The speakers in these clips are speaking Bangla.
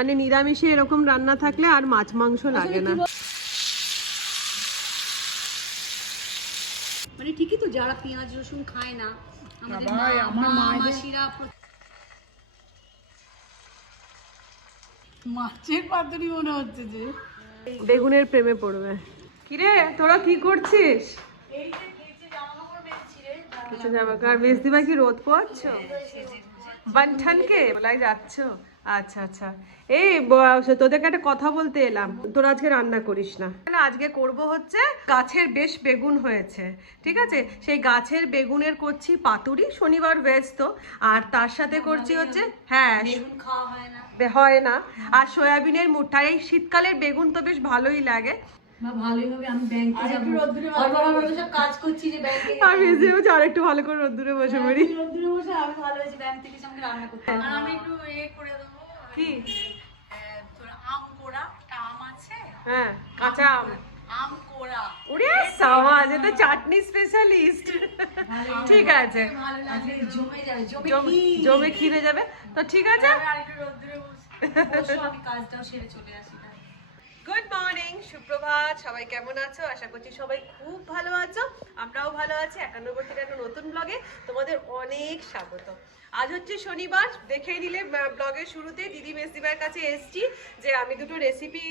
মানে নিরামিষে এরকম রান্না থাকলে আর মাছ মাংস লাগে না। মানে ঠিকই তো যারা পেঁয়াজ রসুন খায় না আমাদের মা মা মাসিরা মাছের পাতুরি মনে হচ্ছে যে। বেগুনের প্রেমে পড়বে। কিরে তোরা কি করছিস? কিছু আর মেজদিবা কি রোদ পোয়াচ্ছ বানঠানকে বলাই যাচ্ছ? আচ্ছা আচ্ছা। এই তোদেরকে একটা কথা বলতে এলাম। তোরা আজকে রান্না করিস না। আজকে করব হচ্ছে গাছের বেশ বেগুন হয়েছে ঠিক আছে? সেই গাছের বেগুনের করছি পাতুরি শনিবার ভেজ তো। আর তার সাথে করছি হচ্ছে হ্যাঁ হয় না। হয় আর সয়াবিনের মুঠা। এই শীতকালের বেগুন তো বেশ ভালোই লাগে। ভালোই হবে। আমি ব্যাংকে যাব। অল্প অল্প সব কাজ করছি যে আর বেশি হচ্ছে আর একটু ভালো করে রোদ্দুরে বসে পড়ি। রোদ্দুরে বসে আমি ভালো হয়েছে থেকে আমাকে রান্না করতে হবে। আমি একটু এ করে দেবো। কি? আম কোড়া আম আছে? হ্যাঁ কাঁচা আম। আম কোড়া। ওরে সাওয়াজ এটা চাটনি স্পেশালিস্ট ঠিক আছে। জমে যাবে খিরে যাবে। তো ঠিক আছে। আর একটু রোদ্দুরে বসে। আমি কাজটাও সেরে চলে আসি গুড মর্নিং সুপ্রভাত। সবাই কেমন আছো? আশা করছি সবাই খুব ভালো আছো। আমরাও ভালো আছি। একান্নবর্তীর একটা নতুন ব্লগে তোমাদের অনেক স্বাগত। আজ হচ্ছে শনিবার, দেখেই নিলে ব্লগের শুরুতে দিদি মেসদিবার কাছে এসছি যে আমি দুটো রেসিপি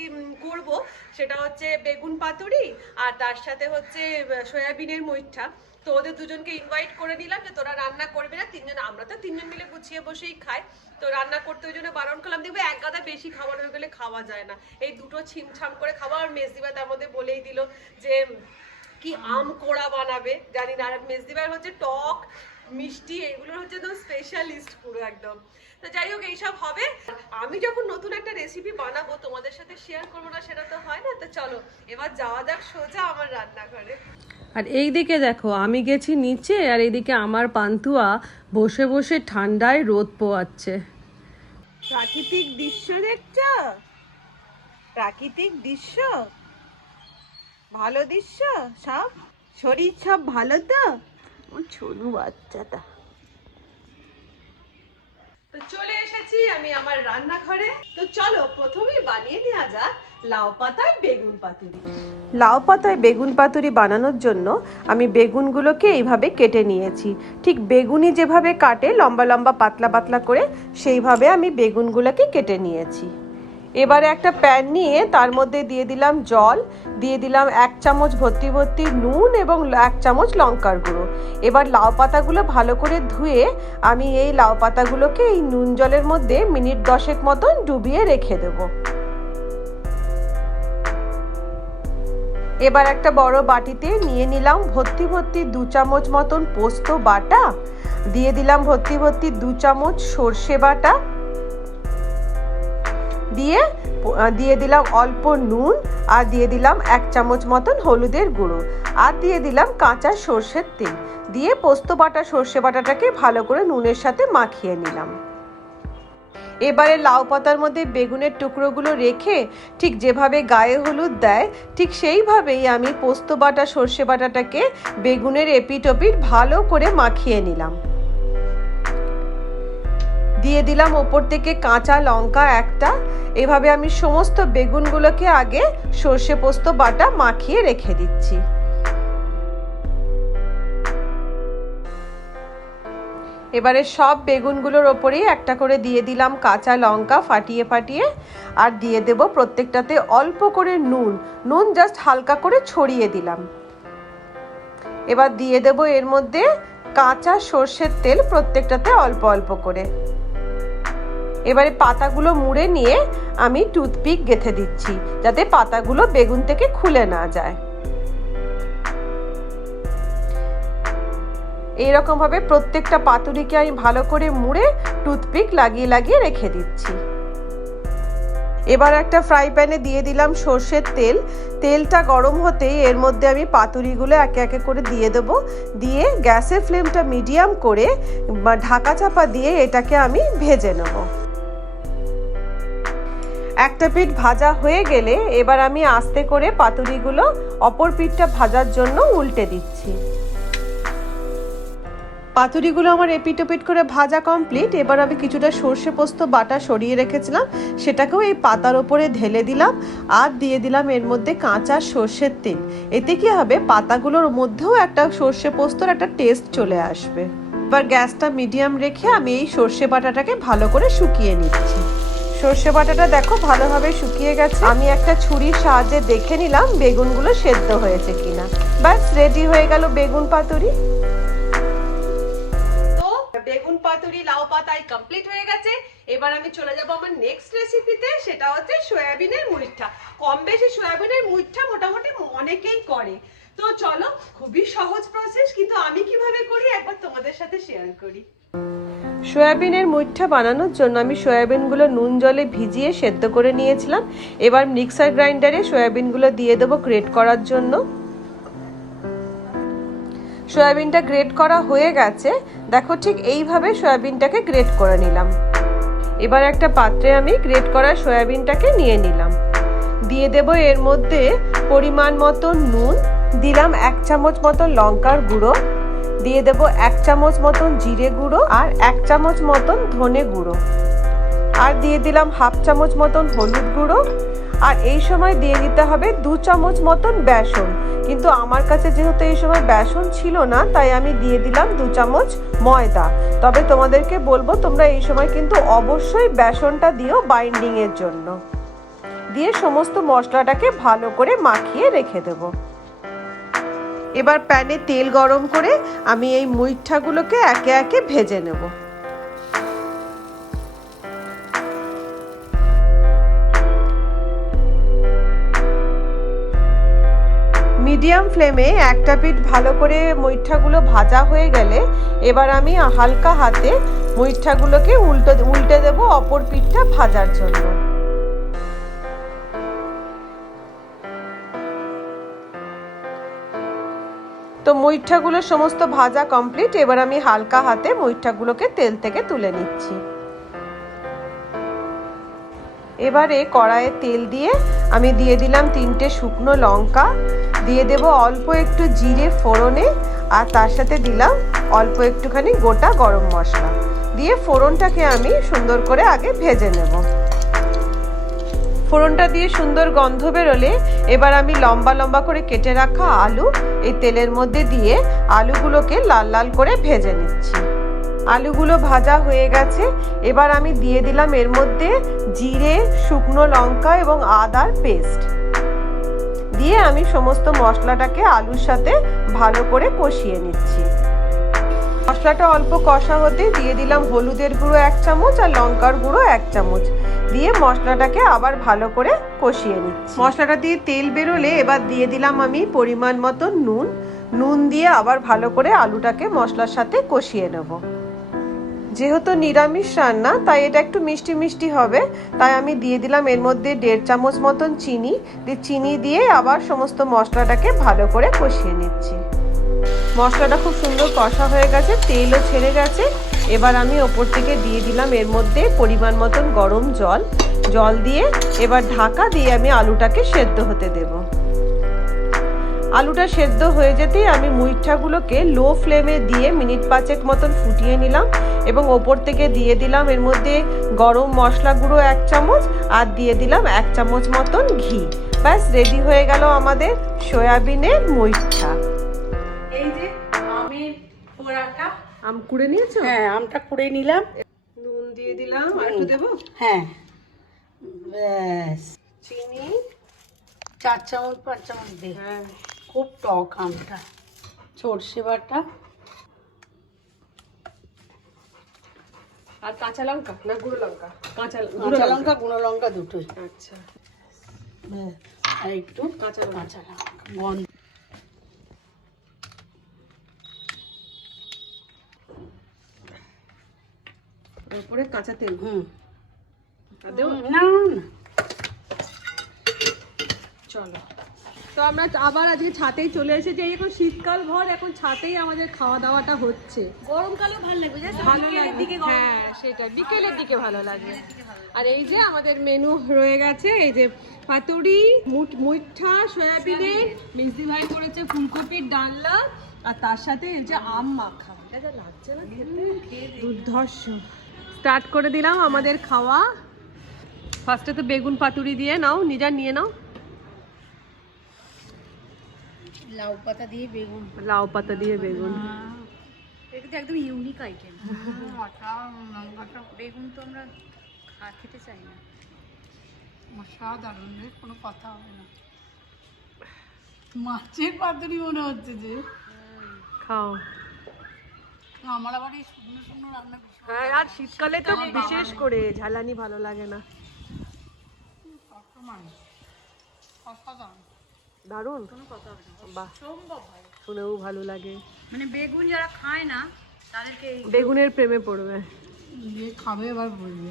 করব। সেটা হচ্ছে বেগুন পাতুরি আর তার সাথে হচ্ছে সয়াবিনের মইঠা তো ওদের দুজনকে ইনভাইট করে নিলাম যে তোরা রান্না করবে না, তিনজন, আমরা তো তিনজন মিলে গুছিয়ে বসেই খাই। তো রান্না করতে ওই জন্য বারণ করলাম, দেখবে এক গাদা বেশি খাবার হয়ে গেলে খাওয়া যায় না। এই দুটো ছিমছাম করে খাওয়া আর মেজদিবা তার মধ্যে বলেই দিল যে, কি আম কোড়া বানাবে? জানি না, আর হচ্ছে টক মিষ্টি এগুলোর হচ্ছে একদম স্পেশালিস্ট পুরো একদম। তো যাই হোক এইসব হবে। আমি যখন নতুন একটা রেসিপি বানাবো তোমাদের সাথে শেয়ার করব না সেটা তো হয় না। তো চলো এবার যাওয়া যাক সোজা আমার রান্নাঘরে। আর এই দিকে দেখো আমি গেছি নিচে আর এইদিকে আমার পান্তুয়া বসে বসে ঠান্ডায় রোদ পোয়াচ্ছে। প্রাকৃতিক দৃশ্য দেখছ? প্রাকৃতিক দৃশ্য? ভালো দৃশ্য? সব? শরীর সব ভালো তো? আমার ছোনু বাচ্চাটা। তো চলে এসেছি আমি আমার রান্নাঘরে। তো চলো প্রথমেই বানিয়ে নেওয়া যাক লাউ পাতায় বেগুন পাতুরি। লাউ পাতায় বেগুন পাতুরি বানানোর জন্য আমি বেগুনগুলোকে এইভাবে কেটে নিয়েছি। ঠিক বেগুনি যেভাবে কাটে লম্বা লম্বা পাতলা পাতলা করে সেইভাবে আমি বেগুনগুলোকে কেটে নিয়েছি। এবারে একটা প্যান নিয়ে তার মধ্যে দিয়ে দিলাম জল, দিয়ে দিলাম এক চামচ ভর্তি ভর্তি নুন এবং এক চামচ লঙ্কার গুঁড়ো। এবার লাউ পাতাগুলো ভালো করে ধুয়ে আমি এই লাউ পাতাগুলোকে এই নুন জলের মধ্যে মিনিট দশেক মতন ডুবিয়ে রেখে দেবো। এবার একটা বড় বাটিতে নিয়ে নিলাম ভর্তি ভর্তি দু চামচ মতন পোস্ত বাটা, দিয়ে দিলাম ভর্তি ভর্তি দু চামচ সর্ষে বাটা দিয়ে দিয়ে দিলাম অল্প নুন আর দিয়ে দিলাম এক চামচ মতন হলুদের গুঁড়ো আর দিয়ে দিলাম কাঁচা সর্ষের তেল। দিয়ে পোস্ত বাটা, সর্ষে বাটাটাকে ভালো করে নুনের সাথে মাখিয়ে নিলাম। এবারে লাউ পাতার মধ্যে বেগুনের টুকরোগুলো রেখে ঠিক যেভাবে গায়ে হলুদ দেয়, ঠিক সেইভাবেই আমি পোস্ত বাটা, সর্ষে বাটাটাকে বেগুনের এপিট ওপিট ভালো করে মাখিয়ে নিলাম। দিয়ে দিলাম ওপর থেকে কাঁচা লঙ্কা একটা। এভাবে আমি সমস্ত বেগুনগুলোকে আগে সর্ষে পোস্ত বাটা মাখিয়ে রেখে দিচ্ছি। এবারে সব বেগুনগুলোর ওপরেই একটা করে দিয়ে দিলাম কাঁচা লঙ্কা ফাটিয়ে ফাটিয়ে। আর দিয়ে দেব প্রত্যেকটাতে অল্প করে নুন। নুন জাস্ট হালকা করে ছড়িয়ে দিলাম। এবার দিয়ে দেব এর মধ্যে কাঁচা সর্ষের তেল প্রত্যেকটাতে অল্প অল্প করে। এবারে পাতাগুলো মুড়ে নিয়ে আমি টুথপিক গেথে দিচ্ছি, যাতে পাতাগুলো বেগুন থেকে খুলে না যায়। এইরকম ভাবে প্রত্যেকটা পাতুরিকে আমি ভালো করে মুড়ে টুথপিক লাগিয়ে লাগিয়ে রেখে দিচ্ছি। এবার একটা ফ্রাই প্যানে দিয়ে দিলাম সর্ষের তেল। তেলটা গরম হতেই এর মধ্যে আমি পাতুরিগুলো একে একে করে দিয়ে দেবো। দিয়ে গ্যাসের ফ্লেমটা মিডিয়াম করে ঢাকা চাপা দিয়ে এটাকে আমি ভেজে নেব। একটা পিঠ ভাজা হয়ে গেলে এবার আমি আস্তে করে পাতুরিগুলো অপর পিঠটা ভাজার জন্য উল্টে দিচ্ছি। পাতুরিগুলো আমার এপিটোপিট করে ভাজা কমপ্লিট। এবার আমি কিছুটা সর্ষে পোস্ত বাটা সরিয়ে রেখেছিলাম। সেটাকেও এই পাতার ওপরে ঢেলে দিলাম আর দিয়ে দিলাম এর মধ্যে কাঁচা সর্ষের তেল। এতে কি হবে? পাতাগুলোর মধ্যেও একটা সর্ষে পোস্তর একটা টেস্ট চলে আসবে। এবার গ্যাসটা মিডিয়াম রেখে আমি এই সর্ষে বাটাটাকে ভালো করে শুকিয়ে নিচ্ছি। সর্ষে বাটাটা দেখো ভালোভাবে শুকিয়ে গেছে। আমি একটা ছুরির সাহায্যে দেখে নিলাম বেগুনগুলো সেদ্ধ হয়েছে কিনা। ব্যাস রেডি হয়ে গেল বেগুন পাতুরি। বেগুন পাতুরি, লাউ পাতায় কমপ্লিট হয়ে গেছে। এবার আমি চলে যাব আমার নেক্সট রেসিপিতে সেটা হচ্ছে সয়াবিনের মুইঠা। কম বেশি সয়াবিনের মুইঠা মোটামুটি অনেকেই করে। তো চলো, খুবই সহজ প্রসেস কিন্তু আমি কীভাবে করি একবার তোমাদের সাথে শেয়ার করি। সয়াবিনের মুইঠা বানানোর জন্য আমি সয়াবিনগুলো নুন জলে ভিজিয়ে সেদ্ধ করে নিয়েছিলাম। এবার মিক্সার গ্রাইন্ডারে সয়াবিনগুলো দিয়ে দেবো গ্রেট করার জন্য। সয়াবিনটা গ্রেট করা হয়ে গেছে। দেখো ঠিক এইভাবে সয়াবিনটাকে গ্রেট করে নিলাম। এবার একটা পাত্রে আমি গ্রেট করা সয়াবিনটাকে নিয়ে নিলাম। দিয়ে দেব এর মধ্যে পরিমাণ মতো নুন, দিলাম এক চামচ মতো লঙ্কার গুঁড়ো দিয়ে দেব এক চামচ মতন জিরে গুঁড়ো আর এক চামচ মতন ধনে গুঁড়ো। আর দিয়ে দিলাম হাফ চামচ মতন হলুদ গুঁড়ো। আর এই সময় দিয়ে দিতে হবে দু চামচ মতন বেসন। কিন্তু আমার কাছে যেহেতু এই সময় বেসন ছিল না, তাই আমি দিয়ে দিলাম দু চামচ ময়দা। তবে তোমাদেরকে বলব, তোমরা এই সময় কিন্তু অবশ্যই বেসনটা দিও বাইন্ডিংয়ের জন্য। দিয়ে সমস্ত মশলাটাকে ভালো করে মাখিয়ে রেখে দেবো। এবার প্যানে তেল গরম করে আমি এই মুইঠাগুলোকে একে একে ভেজে নেব। মিডিয়াম ফ্লেমে একটা পিঠ ভালো করে মুইঠাগুলো ভাজা হয়ে গেলে এবার আমি হালকা হাতে মুইঠাগুলোকে উল্টো, উল্টে দেব অপর পিঠটা ভাজার জন্য। তো মুইঠাগুলো সমস্ত ভাজা কমপ্লিট এবার আমি হালকা হাতে মুইঠাগুলোকে তেল থেকে তুলে নিচ্ছি। এবারে কড়াইয়ে তেল দিয়ে আমি দিয়ে দিলাম তিনটে শুকনো লঙ্কা। দিয়ে দেব অল্প একটু জিরে ফোড়নে আর তার সাথে দিলাম অল্প একটুখানি গোটা গরম মশলা। দিয়ে ফোড়নটাকে আমি সুন্দর করে আগে ভেজে নেব। ফোড়নটা দিয়ে সুন্দর গন্ধ বেরোলে এবার আমি লম্বা লম্বা করে কেটে রাখা আলু, এই তেলের মধ্যে দিয়ে আলুগুলোকে লাল লাল করে ভেজে নিচ্ছি। আলুগুলো ভাজা হয়ে গেছে, এবার আমি দিয়ে দিলাম এর মধ্যে জিরে, শুকনো লঙ্কা এবং আদার পেস্ট। দিয়ে আমি সমস্ত মশলাটাকে আলুর সাথে ভালো করে কষিয়ে নিচ্ছি। মশলাটা অল্প কষা হতে দিয়ে দিলাম হলুদের গুঁড়ো এক চামচ আর লঙ্কার গুঁড়ো এক চামচ। দিয়ে মশলাটাকে আবার ভালো করে কষিয়ে নিচ্ছি। মশলাটা দিয়ে তেল বেরোলে এবার দিয়ে দিলাম আমি পরিমাণ মতো নুন। নুন দিয়ে আবার ভালো করে আলুটাকে মশলার সাথে কষিয়ে নেব। যেহেতু নিরামিষ রান্না, তাই এটা একটু মিষ্টি মিষ্টি হবে। তাই আমি দিয়ে দিলাম এর মধ্যে দেড় চামচ মতন চিনি। দিয়ে চিনি দিয়ে আবার সমস্ত মশলাটাকে ভালো করে কষিয়ে নিচ্ছি। মশলাটা খুব সুন্দর কষা হয়ে গেছে, তেলও ছেড়ে গেছে। এবার আমি ওপর থেকে দিয়ে দিলাম এর মধ্যে পরিমাণ মতন গরম জল। জল দিয়ে এবার ঢাকা দিয়ে আমি আলুটাকে সেদ্ধ হতে দেব। আলুটা সেদ্ধ হয়ে যেতেই আমি মুইঠাগুলোকে লো ফ্লেমে দিয়ে মিনিট পাঁচেক মতন ফুটিয়ে নিলাম এবং ওপর থেকে দিয়ে দিলাম এর মধ্যে গরম মশলা গুঁড়ো এক চামচ আর দিয়ে দিলাম এক চামচ মতন ঘি। ব্যাস, রেডি হয়ে গেল আমাদের সয়াবিনের মুইঠা। এই যে আমের পোড়াটা আম কুড়ে নিয়েছো? হ্যাঁ আমটা কুড়ে নিলাম। নুন দিয়ে দিলাম আর একটু দেবো? হ্যাঁ। ব্যাস। চিনি চার চামচ পাঁচ চামচ দে। হ্যাঁ। খুব টক আমটা। সর্ষে বাটা। আর কাঁচা লঙ্কা? না গুঁড়ো লঙ্কা। কাঁচা কাঁচা লঙ্কা। গুঁড়ো লঙ্কা দুটোই। আচ্ছা। আর একটু কাঁচা কাঁচা লঙ্কা। গন্ধ। উপরে কাঁচা তেল। হুম। না না। চলো। তো আমরা আবার আজকে ছাতেই চলে এসেছি। এই এখন শীতকাল ভর এখন ছাতেই আমাদের খাওয়া দাওয়াটা হচ্ছে। গরমকালেও ভালো লাগবে ভালো লাগবে। হ্যাঁ সেটা বিকেলের দিকে ভালো লাগবে। আর এই যে আমাদের মেনু রয়ে গেছে এই যে পাতুরি মুঠ সয়াবিনের মিষ্টি ভাই করেছে ফুলকপির ডালনা আর তার সাথে এই যে আম মাখা। এটা লাগছে না খেতে। দুর্ধর্ষ। স্টার্ট করে দিলাম আমাদের খাওয়া। ফার্স্টে তো বেগুন পাতুরি দিয়ে নাও নিজা নিয়ে নাও। লাউ পাতা দিয়ে বেগুন। লাউ পাতা দিয়ে বেগুন। এটা তো একদম ইউনিক আইটেম বেগুন তো আমরা খা- খেতে চাই না। অসাধারণ কোনো কথা হবে না। মাছের পাতুরি মনে হচ্ছে যে। খাও। আমার আবার এই শুকনো শুকনো রান্না হ্যাঁ আর শীতকালে তো বিশেষ করে ঝালানি ভালো লাগে না। দারুণ। বাহ। শুনেও ভালো লাগে। মানে বেগুন যারা খায় না তাদেরকে বেগুনের প্রেমে পড়বে। খাবে এবার বলবে।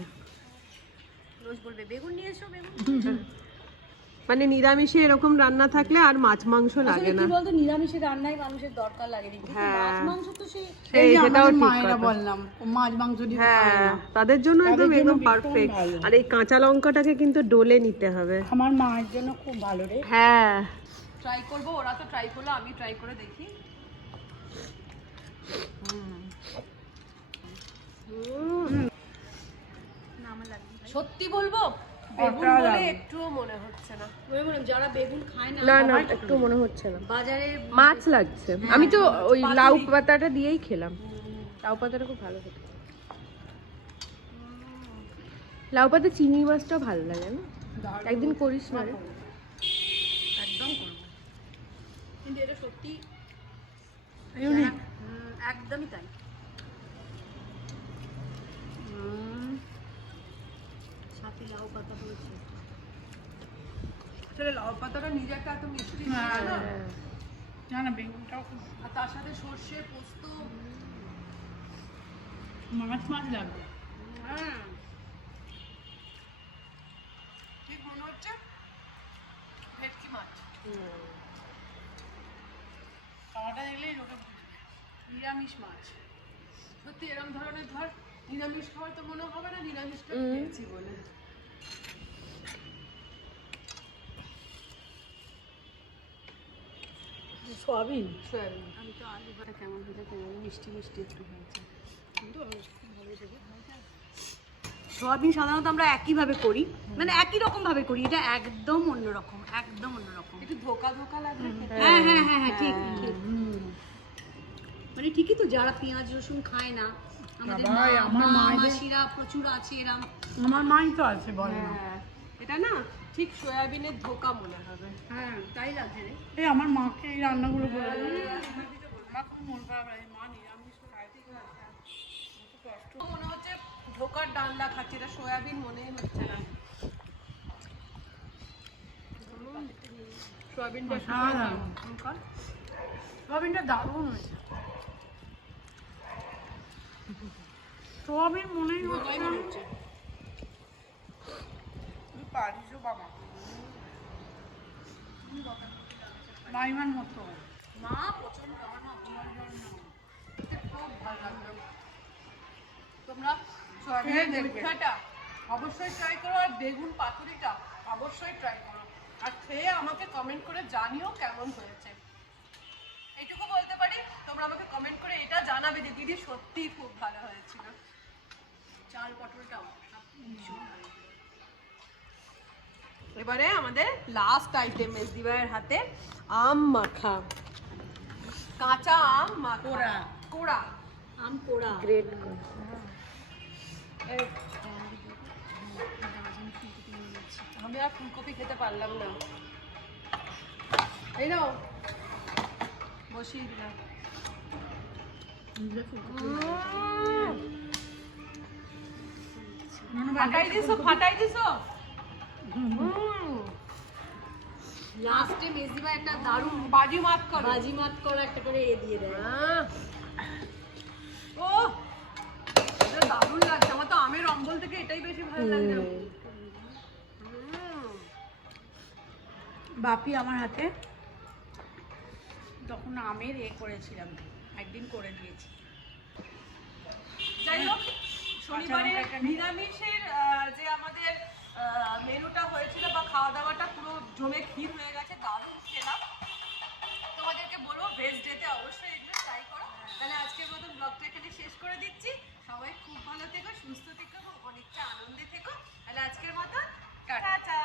রোজ বলবে বেগুন নিয়ে এসো বেগুন। মানে নিরামিষে এরকম রান্না থাকলে আর মাছ মাংস লাগে না। বলতো রান্নায় মানুষের দরকার লাগে হ্যাঁ। মাছ মাংস তো সেই সেই এই যে সেটাও মায়েরা বললাম মাছ মাংস হ্যাঁ তাদের জন্য একদম একদম পারফেক্ট আর এই কাঁচা লঙ্কাটাকে কিন্তু ডলে নিতে হবে। আমার মায়ের জন্য খুব ভালো রে। হ্যাঁ। ট্রাই করব ওরা তো ট্রাই করল আমি ট্রাই করে দেখি। সত্যি বলব? বেগুন বলে একটুও মনে হচ্ছে না। যারা বেগুন খায় না না না একটু মনে হচ্ছে না। বাজারে মাছ লাগছে। আমি তো ওই লাউ পাতাটা দিয়েই খেলাম। লাউ পাতাটা খুব ভালো খেতে। লাউ পাতা চিংড়ি মাছটাও ভালো লাগে না? একদিন করিস না রে। একদম করব। কিন্তু এটা সত্যি একদমই তাই। লাউ পাতা হয়েছে। আসলে লাউ পাতাটা নিজে একটা এত মিষ্টি হ্যাঁ। না? না না বেগুনটাও আর তার সাথে সর্ষে পোস্ত। মাছ মাছ লাগবে। হ্যাঁ। ঠিক মনে হচ্ছে? ভেটকি মাছ। খাওয়াটা দেখলেই লোকে বুঝবে। নিরামিষ মাছ। সত্যি এরকম ধরনের ধর নিরামিষ খাওয়ার তো মনে হবে না নিরামিষটা খেয়েছি বলে। সয়াবিন? সয়াবিন। আমি তো আলু ভাতা কেমন হয়েছে কেমন মিষ্টি মিষ্টি একটু হয়েছে। কিন্তু সয়াবিন সাধারণত আমরা একইভাবে করি। মানে একই রকম ভাবে করি এটা একদম অন্যরকম একদম অন্যরকম একটু ধোকা ধোকা লাগবে খেতে। হ্যাঁ হ্যাঁ হ্যাঁ হ্যাঁ ঠিক ঠিক মানে ঠিকই তো যারা পেঁয়াজ রসুন খায় না আমাদের মা- আমার মা মাসিরা প্রচুর আছে এরম আমার মাই তো আছে বল না। হ্যাঁ। এটা না ঠিক সয়াবিনের ধোকা মনে হবে। হ্যাঁ তাই লাগছে রে। এই আমার মাকে এই রান্নাগুলো করে আমার খুব মন খারাপ লাগে মা নিরামিষ ঠিক আছে মনে হচ্ছে ধোকার ডালনা খাচ্ছে এটা সয়াবিন মনেই হচ্ছে না। সয়াবিনটা অসাধারণ সোয়াবিনটা দারুণ হয়েছে। সোয়াবিন মনেই হচ্ছে। না তুই পারিস বাবা। নাইমান মতো। মা প্রচণ্ড আমার মা খুব ভালো লাগল। তোমরা। মুখাটা অবশ্যই ট্রাই করো আর বেগুন পাতুরিটা অবশ্যই ট্রাই করো। আর খেয়ে আমাকে কমেন্ট করে জানিও কেমন হয়েছে। এইটুকু বলতে পারি তোমরা আমাকে কমেন্ট করে এটা জানাবে যে দিদি সত্যিই খুব ভালো হয়েছিল। চাল পটলটাও ভীষণ ভালো। এবারে আমাদের লাস্ট আইটেম মেজদি ভাইয়ের হাতে আম মাখা। কাঁচা আম মাখা। কোড়া। আম কোড়া। গ্রেট আমি আর ফুলকপি খেতে পারলাম না। এই নাও। বসিয়ে দিলাম ফাটাই দিছো ফাটাই দিছো? লাস্টে একটা দারুণ বাজি মাত করো। বাজি মাত করা একটা করে এ দিয়ে দেয়। ও এটা দারুণ লাগছে। আমার তো আমের অম্বল থেকে এটাই বেশি ভালো হুম। বাপি আমার হাতে তখন আমের এ করেছিলাম। একদিন করে দিয়েছি। যাই হোক শনিবারে নিরামিষের যে আমাদের মেনুটা হয়েছিল বা খাওয়া দাওয়াটা পুরো জমে ক্ষীর হয়ে গেছে, দারুণ খেলাম। তোমাদেরকে বলব বেস্ট ডেতে অবশ্যই এগুলো ট্রাই করো। তাহলে আজকের মতন ব্লগটা এখানে শেষ করে দিচ্ছি। সবাই খুব ভালো থেকো, সুস্থ থেকো এবং অনেকটা আনন্দে থেকো। তাহলে আজকের মতন, টাটা!